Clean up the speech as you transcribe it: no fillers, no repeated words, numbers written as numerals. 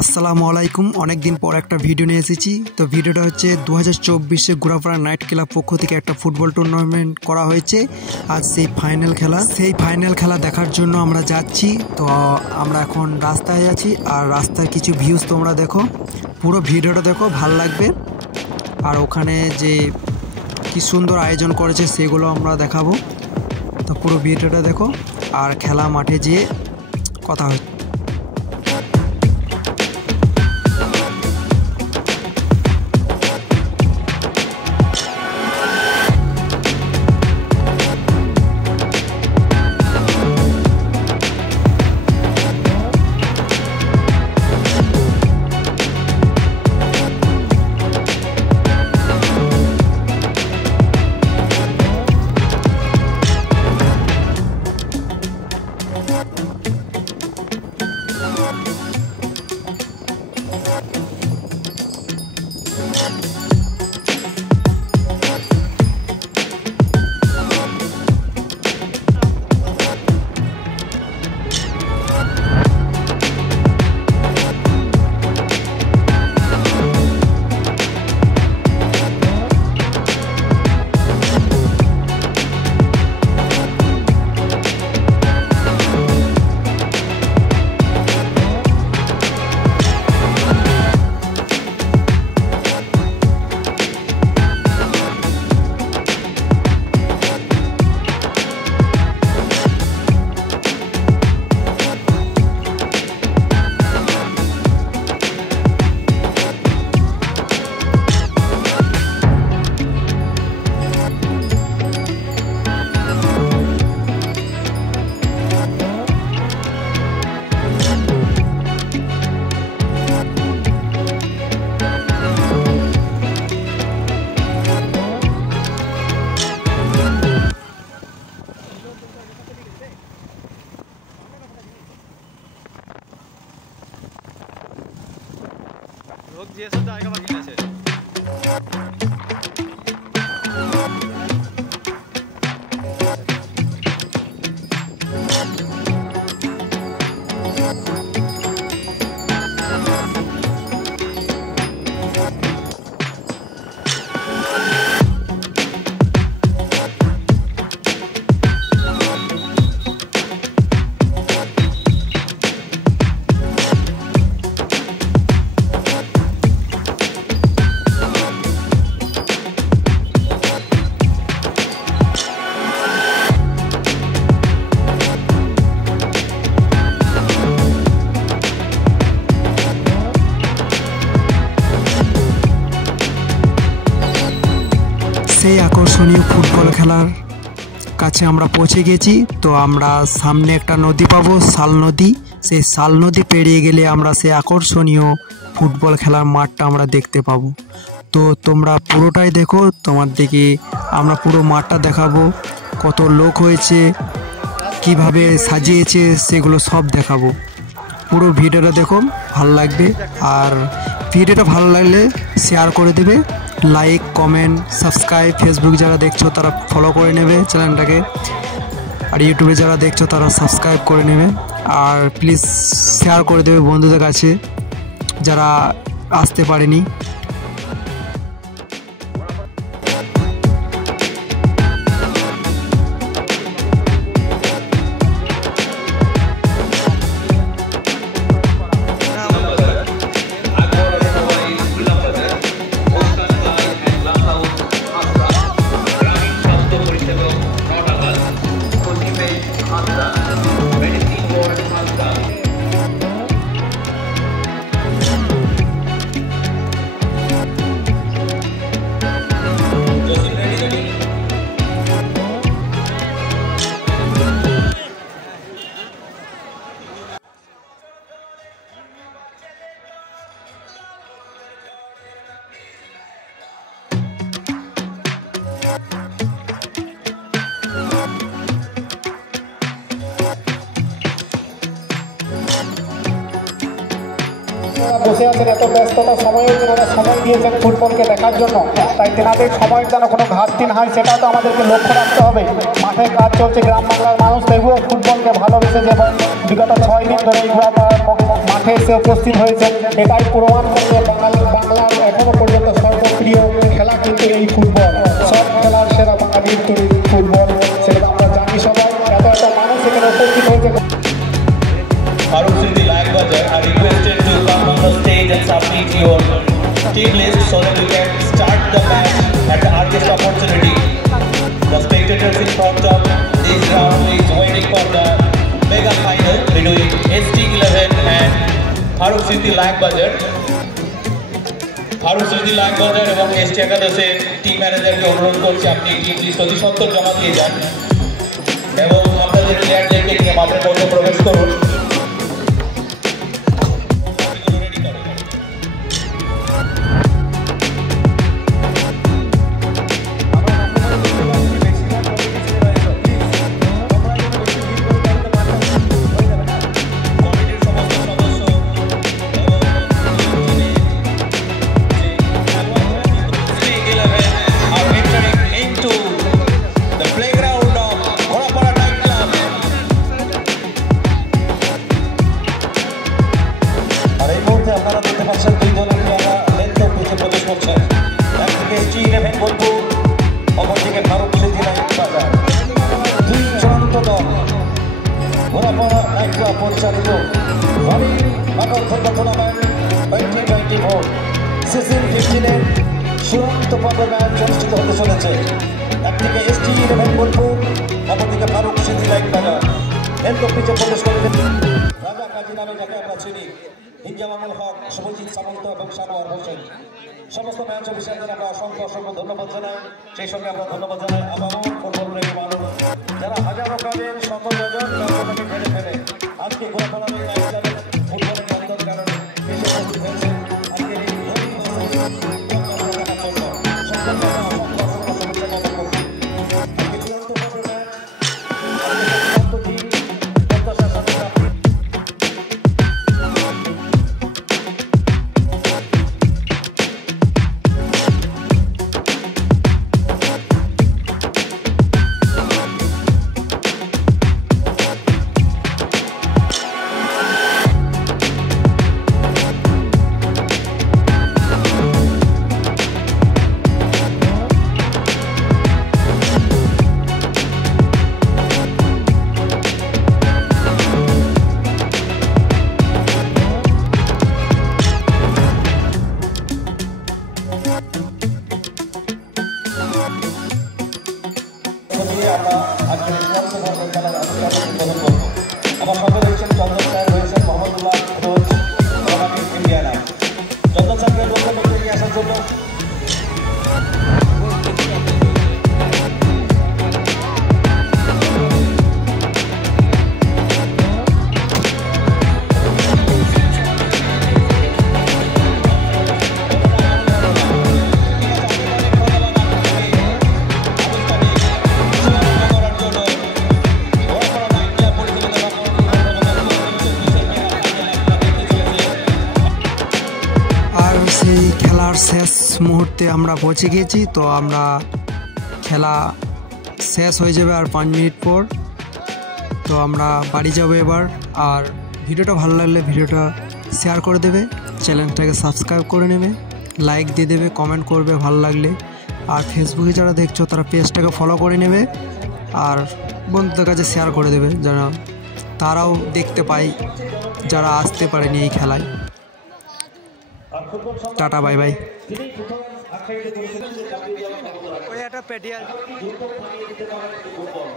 আসসালামু আলাইকুম। অনেক দিন পর একটা ভিডিও নিয়ে এসেছি। তো ভিডিওটা হচ্ছে 2024-এ গুড়াপাড়া নাইট ক্লাব পক্ষ থেকে একটা ফুটবল টুর্নামেন্ট করা হয়েছে। আজ সেই ফাইনাল খেলা দেখার জন্য আমরা যাচ্ছি। তো আমরা এখন রাস্তায় আছি, আর রাস্তার কিছু ভিউজ তোমরা দেখো, পুরো ভিডিওটা দেখো, ভাল লাগবে। আর ওখানে যে কি সুন্দর আয়োজন করেছে সেগুলো আমরা দেখাবো। তো পুরো ভিডিওটা দেখো, আর খেলা মাঠে যেয়ে কথা হচ্ছে। लोग ये सब आएगा बाकी कैसे সেই আকর্ষণীয় ফুটবল খেলার কাছে আমরা পৌঁছে গেছি। তো আমরা সামনে একটা নদী পাবো, শাল নদী। সেই শাল নদী পেরিয়ে গেলে আমরা সেই আকর্ষণীয় ফুটবল খেলার মাঠটা আমরা দেখতে পাবো। তো তোমরা পুরোটাই দেখো, তোমাদেরকে আমরা পুরো মাঠটা দেখাবো, কত লোক হয়েছে, কিভাবে সাজিয়েছে, সেগুলো সব দেখাবো। পুরো ভিডিওটা দেখো, ভালো লাগবে। আর ভিডিওটা ভালো লাগলে শেয়ার করে দেবে, লাইক, কমেন্ট, সাবস্ক্রাইব। ফেসবুক যারা দেখছো তারা ফলো করে নেবে চ্যানেলটাকে, আর ইউটিউবে যারা দেখছো তারা সাবস্ক্রাইব করে নেবে। আর প্লিজ শেয়ার করে দেবে বন্ধুদের কাছে যারা আসতে পারেনি। বসে আছেন এত ব্যস্ততা সময়ে ওরা সময় দিয়েছেন ফুটবলকে দেখার জন্য, তাই তেনাদের সময়ের যেন কোনো ঘাটতি না হয় সেটাও তো আমাদেরকে লক্ষ্য রাখতে হবে। মাঠে কাজ চলছে, গ্রাম বাংলার মানুষ তবুও ফুটবলকে ভালোবেসে যে বিগত 6 দিন ধরে এগুলো মাঠে এসে উপস্থিত হয়েছে, এটাই প্রমাণ করছে বাংলার এখনো পর্যন্ত সর্বপ্রিয় খেলা কিন্তু এই ফুটবল। সব খেলার সেরা বাঙালির তৈরি ফুটবল, সেটা আমরা জানি সবাই। এত মানুষ এখানে উপস্থিত হয়েছে। Farooq Sidhi Lagbajar are requested to come on the stage and submit your team list so that we can start the match at the earliest opportunity. The spectators in front of this ground is waiting for the mega final between ST11 and Farooq Sidhi Lagbajar. Farooq Sidhi Lagbajar এবং ST একাদশের team ম্যানেজারকে অনুরোধ করছি আপনি team list অতি সত্বর জমা দিয়ে যান এবং আপনাদের প্লেয়ারদেরকে নিয়ে মাঠের মধ্যে প্রবেশ করুন। আপনারা দেখতে পাচ্ছেন দুই দলের খেলা লেন্থ পিচে প্রবেশ করছেন। একদিকে ST11 বোলপুর, অপরদিকে ফারুক সিদ্ধি লাইগবাজার। দুই চূড়ান্ত দল ঘোড়াপাড়া নাইট ক্লাব পরিচালিত মানব ফুটবল টুর্নামেন্ট 2024 সিজন 15-এর চূড়ান্ত পর্বের ম্যাচ অনুষ্ঠিত হতে চলেছে। একদিকে ST11 বোলপুর, অপরদিকে ফারুক সিদ্ধি লাইগবাজার। লেন্থ পিচে প্রবেশ করছেন রাজা কাজী নামে যাকে আমরা চিনি, ইনজামামুল হক, শুভজিৎ সামন্ত এবং সানোয়ার হোসেন। সমস্ত ম্যাচ অফিসারদের আমরা অসংখ্য ধন্যবাদ জানাই। সেই সঙ্গে আমরা ধন্যবাদ জানাই আবারও ফুটবল প্রেমী মানুষ যারা হাজারো কাজের শত জন ব্যবসাকে ফেলে ফেলে আজকে ঘোরাফেরা ফুটবলের নন্দন কারণে দেশে উপস্থিত হয়েছে। আজকে এই আমরা আজকের চূড়ান্ত পর্বের খেলার আনুষ্ঠানিক উদ্বোধন করব। আমার সঙ্গে রয়েছেন চন্দন স্যার, রয়েছেন মোহাম্মদুল্লাহ রোজ, ইন্ডিয়ানা। চন্দন স্যারকে বলবেন একটু এগিয়ে আসার জন্য। সেই খেলার শেষ মুহূর্তে আমরা পৌঁছে গেছি। তো আমরা খেলা শেষ হয়ে যাবে আর 5 মিনিট পর। তো আমরা বাড়ি যাব এবার। আর ভিডিওটা ভালো লাগলে ভিডিওটা শেয়ার করে দেবে, চ্যানেলটাকে সাবস্ক্রাইব করে নেবে, লাইক দিয়ে দেবে, কমেন্ট করবে ভালো লাগলে। আর ফেসবুকে যারা দেখছো তারা পেজটাকে ফলো করে নেবে আর বন্ধুদের কাছে শেয়ার করে দেবে যেন তারাও দেখতে পায় যারা আসতে পারেনি এই খেলায়। Tata, bye bye. ওই একটা পেটিয়াল ফুটবল